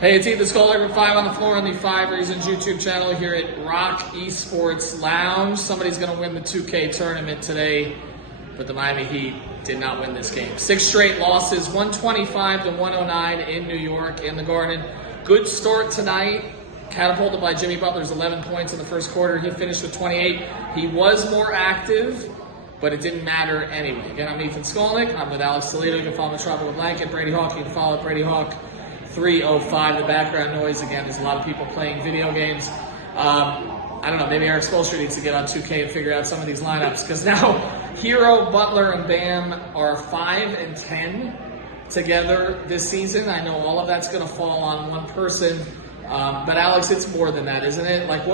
Hey, it's Ethan Skolnick with 5 on the Floor on the 5 Reasons YouTube channel here at Rock Esports Lounge. Somebody's going to win the 2K tournament today, but the Miami Heat did not win this game. 6 straight losses, 125-109 in New York in the Garden. Good start tonight, catapulted by Jimmy Butler's 11 points in the first quarter. He finished with 28. He was more active, but it didn't matter anyway. Again, I'm Ethan Skolnick. I'm with Alex Toledo. You can follow me Tropical Blanket. Brady Hawk, you can follow Brady Hawk 305. The background noise, again, there's a lot of people playing video games. I don't know, maybe Eric Spoelstra needs to get on 2K and figure out some of these lineups, because now Hero, Butler, and Bam are 5 and 10 together this season. I know all of that's going to fall on one person, but Alex, it's more than that, isn't it? Like,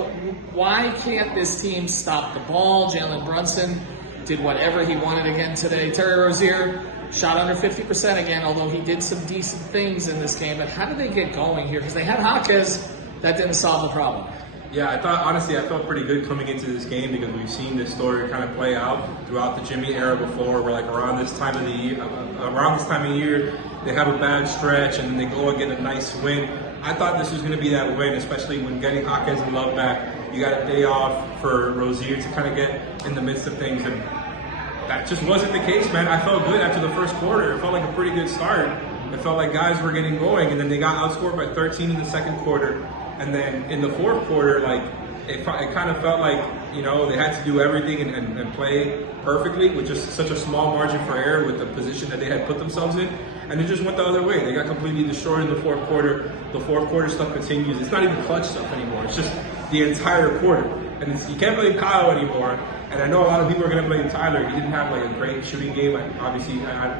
why can't this team stop the ball? Jalen Brunson did whatever he wanted again today. Terry Rozier shot under 50% again, although he did some decent things in this game. But how did they get going here? Because they had Jaquez, that didn't solve the problem. Yeah, I felt pretty good coming into this game, because we've seen this story kind of play out throughout the Jimmy era before. Where like around this time of year, they have a bad stretch and then they go and get a nice win. I thought this was going to be that win, especially when getting Jaquez and Love back. You got a day off for Rozier to kind of get in the midst of things, and that just wasn't the case, man. I felt good after the first quarter. It felt like a pretty good start. It felt like guys were getting going, and then they got outscored by 13 in the second quarter. And then in the fourth quarter, like it kind of felt like, you know, they had to do everything and play perfectly with just such a small margin for error with the position that they had put themselves in. And it just went the other way. They got completely destroyed in the fourth quarter. The fourth quarter stuff continues. It's not even clutch stuff anymore. It's just the entire quarter. And you can't blame Kyle anymore. And I know a lot of people are going to blame Tyler. He didn't have like a great shooting game. Obviously,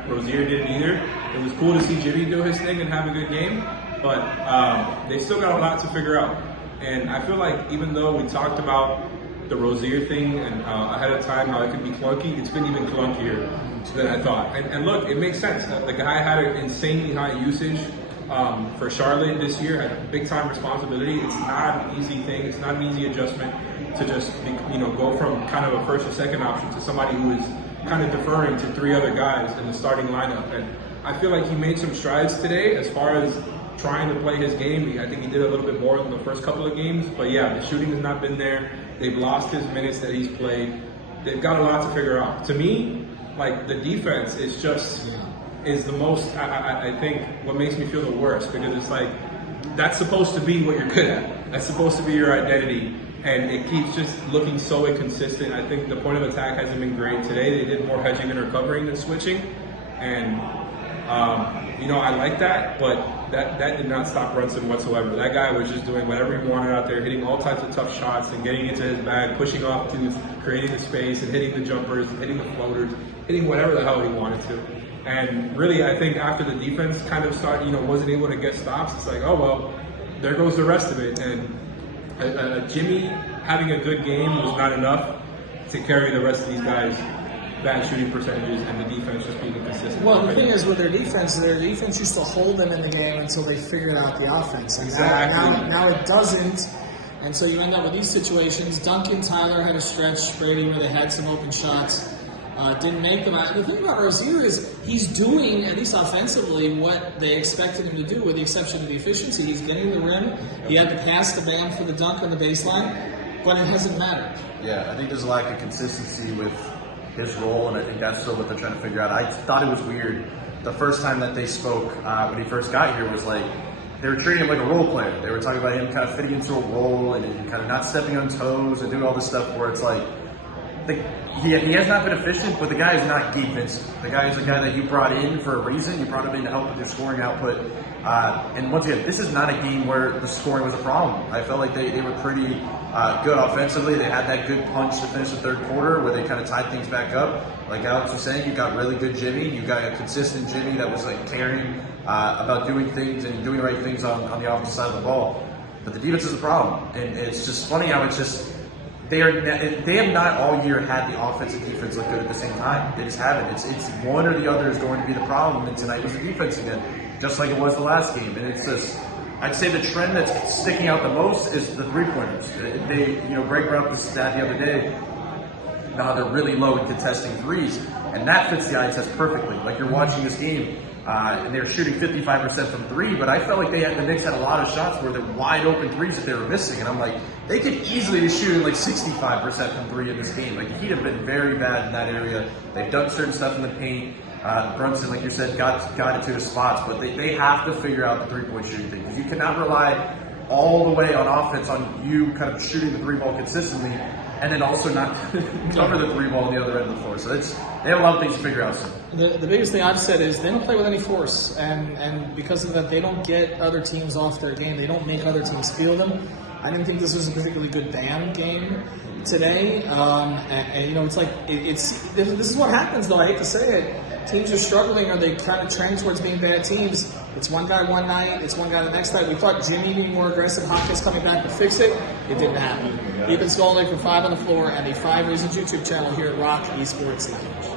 Rozier didn't either. It was cool to see Jimmy do his thing and have a good game. But they still got a lot to figure out. And I feel like even though we talked about the Rozier thing and ahead of time how it could be clunky, it's been even clunkier than I thought. And look, it makes sense. The guy had an insanely high usage for Charlotte this year, had a big time responsibility. It's not an easy thing. It's not an easy adjustment to just go from kind of a first or second option to somebody who is kind of deferring to 3 other guys in the starting lineup. And I feel like he made some strides today as far as trying to play his game. I think he did a little bit more than the first couple of games. But yeah, the shooting has not been there. They've lost his minutes that he's played. They've got a lot to figure out. To me, like, the defense is the most, I think, what makes me feel the worst, because it's like, that's supposed to be what you're good at. That's supposed to be your identity. And it keeps just looking so inconsistent. I think the point of attack hasn't been great today. They did more hedging and recovering than switching. And, I like that, but that did not stop Brunson whatsoever. That guy was just doing whatever he wanted out there, hitting all types of tough shots and getting into his bag, pushing off dudes, creating the space and hitting the jumpers, hitting the floaters, hitting whatever the hell he wanted to. And really, I think after the defense kind of wasn't able to get stops, it's like, oh, well, there goes the rest of it. And Jimmy having a good game was not enough to carry the rest of these guys' bad shooting percentages and the defense just being inconsistent. Well, the thing is with their defense used to hold them in the game until they figured out the offense. And exactly. Now it doesn't. And so you end up with these situations. Duncan, Tyler had a stretch, Brady, where they had some open shots. Didn't make them out. The thing about Rozier is he's doing, at least offensively, what they expected him to do, with the exception of the efficiency. He's getting the rim. He had to pass the Bam for the dunk on the baseline, but it hasn't mattered. Yeah, I think there's a lack of consistency with his role, and I think that's still what they're trying to figure out. I thought it was weird. The first time that they spoke when he first got here was like, they were treating him like a role player. They were talking about him kind of fitting into a role and kind of not stepping on toes and doing all this stuff where it's like, he has not been efficient, but the guy is not Gabe Vincent. The guy is a guy that you brought in for a reason. You brought him in to help with your scoring output. And once again, this is not a game where the scoring was a problem. I felt like they were pretty good offensively. They had that good punch to finish the third quarter where they kind of tied things back up. Like Alex was saying, you got really good Jimmy. You got a consistent Jimmy that was like caring about doing things and doing the right things on the offensive side of the ball. But the defense is a problem. And it's just funny how it's just, they have not all year had the offense and defense look good at the same time. They just haven't. It's one or the other is going to be the problem, and tonight was the defense again, just like it was the last game. And it's just, I'd say the trend that's sticking out the most is the three-pointers. Greg brought up the stat the other day, how they're really low in contesting threes, and that fits the eye test perfectly. Like, you're watching this game, and they were shooting 55% from three, but I felt like the Knicks had a lot of shots where they're wide open threes that they were missing, and I'm like, they could easily be shooting like 65% from three in this game. Like, the Heat have been very bad in that area. They've done certain stuff in the paint. Brunson, like you said, got into his spots, but they have to figure out the three-point shooting thing, because you cannot rely all the way on offense on you kind of shooting the three ball consistently and then also not cover the three ball on the other end of the floor. So they have a lot of things to figure out. So. The biggest thing I've said is they don't play with any force, and because of that, they don't get other teams off their game. They don't make other teams feel them. I didn't think this was a particularly good Bam game today, and you know, it's like this is what happens, though. I hate to say it. Teams are struggling, or they kind of trend towards being bad teams. It's one guy one night, it's one guy the next night. We thought Jimmy being more aggressive, Hawkins coming back to fix it. It didn't happen. Ethan Skolnick from 5 on the Floor and the 5 Reasons YouTube channel here at Rock Esports Lounge.